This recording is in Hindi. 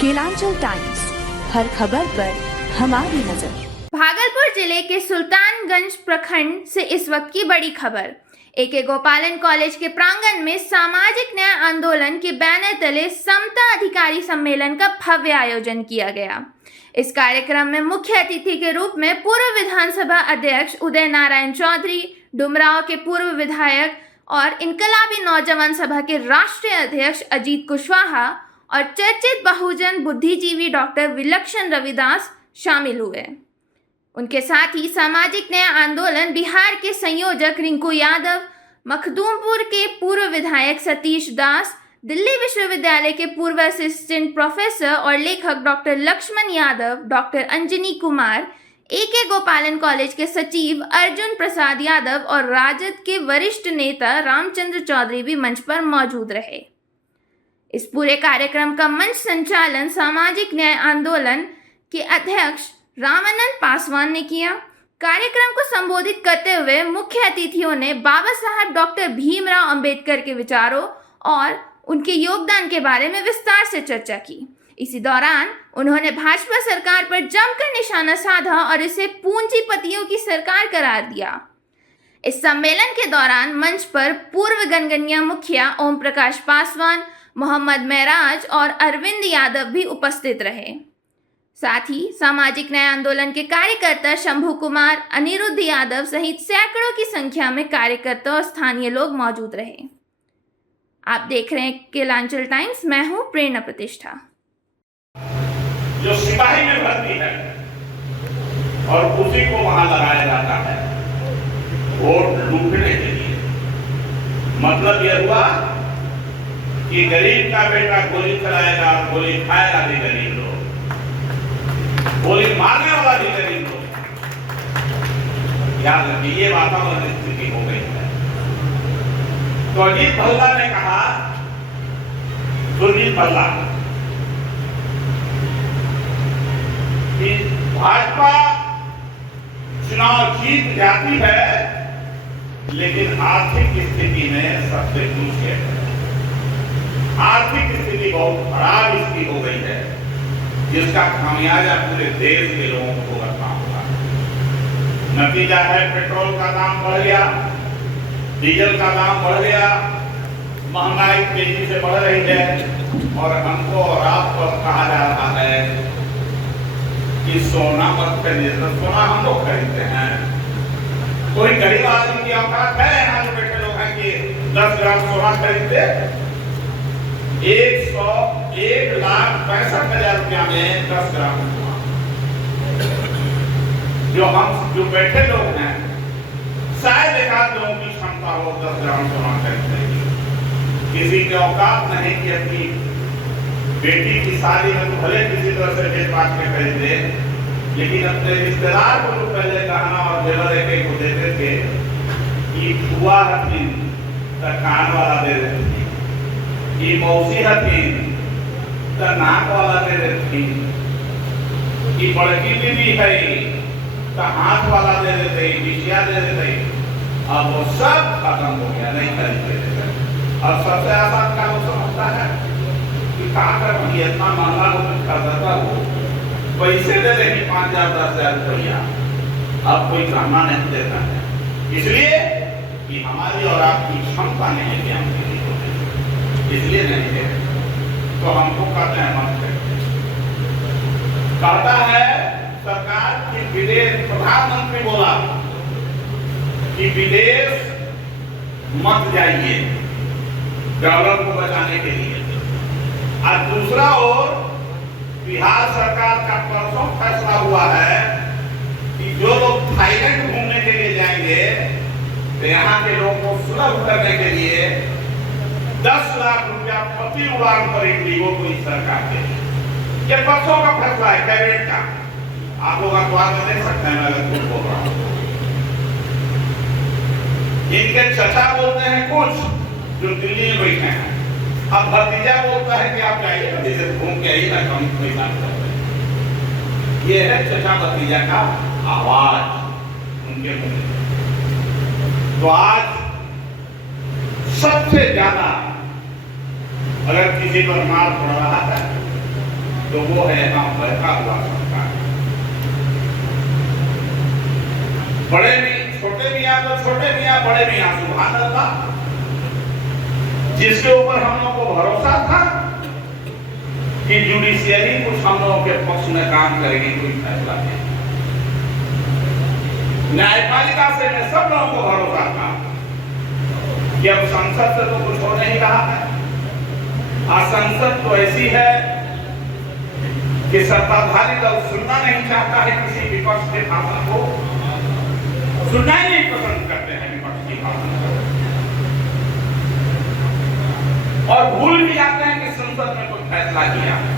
केलांचल टाइम्स, हर खबर पर हमारी नजर। भागलपुर जिले के सुल्तानगंज प्रखंड से इस वक्त की बड़ी खबर। एके गोपालन कॉलेज के प्रांगण में सामाजिक न्याय आंदोलन के बैनर तले समता अधिकारी सम्मेलन का भव्य आयोजन किया गया। इस कार्यक्रम में मुख्य अतिथि के रूप में पूर्व विधानसभा अध्यक्ष उदय नारायण चौधरी, डुमरांव के पूर्व विधायक और इनकलाबी नौजवान सभा के राष्ट्रीय अध्यक्ष अजीत कुशवाहा और चर्चित बहुजन बुद्धिजीवी डॉक्टर विलक्षण रविदास शामिल हुए। उनके साथ ही सामाजिक न्याय आंदोलन बिहार के संयोजक रिंकू यादव, मखदूमपुर के पूर्व विधायक सतीश दास, दिल्ली विश्वविद्यालय के पूर्व असिस्टेंट प्रोफेसर और लेखक डॉक्टर लक्ष्मण यादव, डॉक्टर अंजनी कुमार, एके गोपालन कॉलेज के सचिव अर्जुन प्रसाद यादव और राजद के वरिष्ठ नेता रामचंद्र चौधरी भी मंच पर मौजूद रहे। इस पूरे कार्यक्रम का मंच संचालन सामाजिक न्याय आंदोलन के अध्यक्ष रामानंद पासवान ने किया। कार्यक्रम को संबोधित करते हुए मुख्य अतिथियों ने बाबा साहब डॉक्टर भीमराव अंबेडकर के विचारों और उनके योगदान के बारे में विस्तार से चर्चा की। इसी दौरान उन्होंने भाजपा सरकार पर जमकर निशाना साधा और इसे पूंजीपतियों की सरकार करार दिया। इस सम्मेलन के दौरान मंच पर पूर्व गनगनिया मुखिया ओम प्रकाश पासवान, मोहम्मद महराज और अरविंद यादव भी उपस्थित रहे। साथ ही सामाजिक न्याय आंदोलन के कार्यकर्ता शंभू कुमार, अनिरुद्ध यादव सहित सैकड़ों की संख्या में कार्यकर्ता और स्थानीय लोग मौजूद रहे। आप देख रहे हैं केलांचल टाइम्स, मैं हूं प्रेरणा प्रतिष्ठा। जो सिपाही में भर्ती है और उसी को वहां लगाया जाता है वोट लूटने के लिए। मतलब यह हुआ कि गरीब का बेटा गोली चलाएगा, गोली खाएगा भी गरीब लोग, गोली मारने वाला भी गरीब लोग। याद रखिए, ये वातावरण स्थिति हो गई है। तो अजीत भल्ला ने कहा, सुरजीत भल्ला, कि भाजपा चुनाव जीत जाती है लेकिन आर्थिक स्थिति में सबसे पीछे है। आर्थिक स्थिति बहुत खराब इसकी हो गई है, जिसका खामियाजा पूरे देश के लोगों को भुगतना होगा। नतीजा है पेट्रोल का दाम बढ़ गया, डीजल का दाम बढ़ गया, महंगाई तेजी से बढ़ रही है और हमको और आपको कहा जा रहा है कि सोना मत खरीदिए। सोना हम लोग खरीदते हैं, कोई गरीब आदमी की औकात है यहाँ जो बैठे लोग हैं कि 10 ग्राम सोना खरीदते? 1,65,000 रुपया में 10 ग्राम सोना। जो बैठे लोग हैं, शायद एक आध लोगों की क्षमता हो 10 ग्राम सोना खरीदने की। किसी की औकात नहीं कि अपनी बेटी की शादी में तो भले किसी तरह से बेच बात के खरीदे, लेकिन अपने रिश्तेदार को लोग पहले गहना और जेवर एक को देते थे कि फुआ हथीन तो कान वाला दे देते थे, कि मौसी हथीन तो नाक वाला दे देती, कि बड़की बीबी है तो हाथ वाला दे देते, बिछिया दे देते। अब वो सब खत्म हो गया, नहीं खरीदते थे। अब सबसे आसान काम वो समझता है कि कहाँ कर वही इतना महंगा हो खरीदता हो, पैसे दे देंगे 5,000 10,000 रुपया, अब कोई गहना नहीं देता है। इसलिए कि हमारी और आपकी क्षमता नहीं है कि हम इसलिए नहीं है, तो हमको कहते हैं मत करिए। कहता है सरकार की विदेश, प्रधानमंत्री बोला कि विदेश मत जाइए डॉलर को बचाने के लिए। और दूसरा ओर बिहार सरकार का परसों फैसला हुआ है कि जो लोग थाईलैंड घूमने के लिए जाएंगे तो यहाँ के लोगों को सुलभ करने के लिए 10 लाख रुपया प्रति उड़ान पर इंडिगो को इस सरकार के। ये परसों का फैसला है कैबिनेट का, आप लोग अखबार में देख सकते हैं। अगर कुछ बोल रहा हूं, इनके चचा बोलते हैं कुछ जो दिल्ली में बैठे हैं, अब भतीजा बोलता है कि आप जाइए जैसे घूम के आइए ना, कम पैसा करते हैं। ये है चचा भतीजा का आवाज उनके मुंह। तो आज सबसे ज्यादा अगर किसी पर मार पड़ रहा है तो वो है यहाँ बैठा हुआ सरकार। बड़े भी छोटे मियाँ तो छोटे मियाँ, बड़े मियाँ सुभान अल्लाह, जिसके ऊपर हम लोगों को भरोसा था कि जुडिशियरी कुछ हम लोगों के पक्ष में काम करेगी, कोई फैसला नहीं। न्यायपालिका से मैं सब लोगों को भरोसा था कि अब संसद से तो कुछ हो नहीं रहा है। आज संसद तो ऐसी है कि सत्ताधारी दल सुनना नहीं चाहता है किसी विपक्ष के भाषण को, सुनना ही नहीं पसंद करते हैं विपक्ष की भाषण को, और भूल भी जाते हैं कि संसद में कोई फैसला किया है।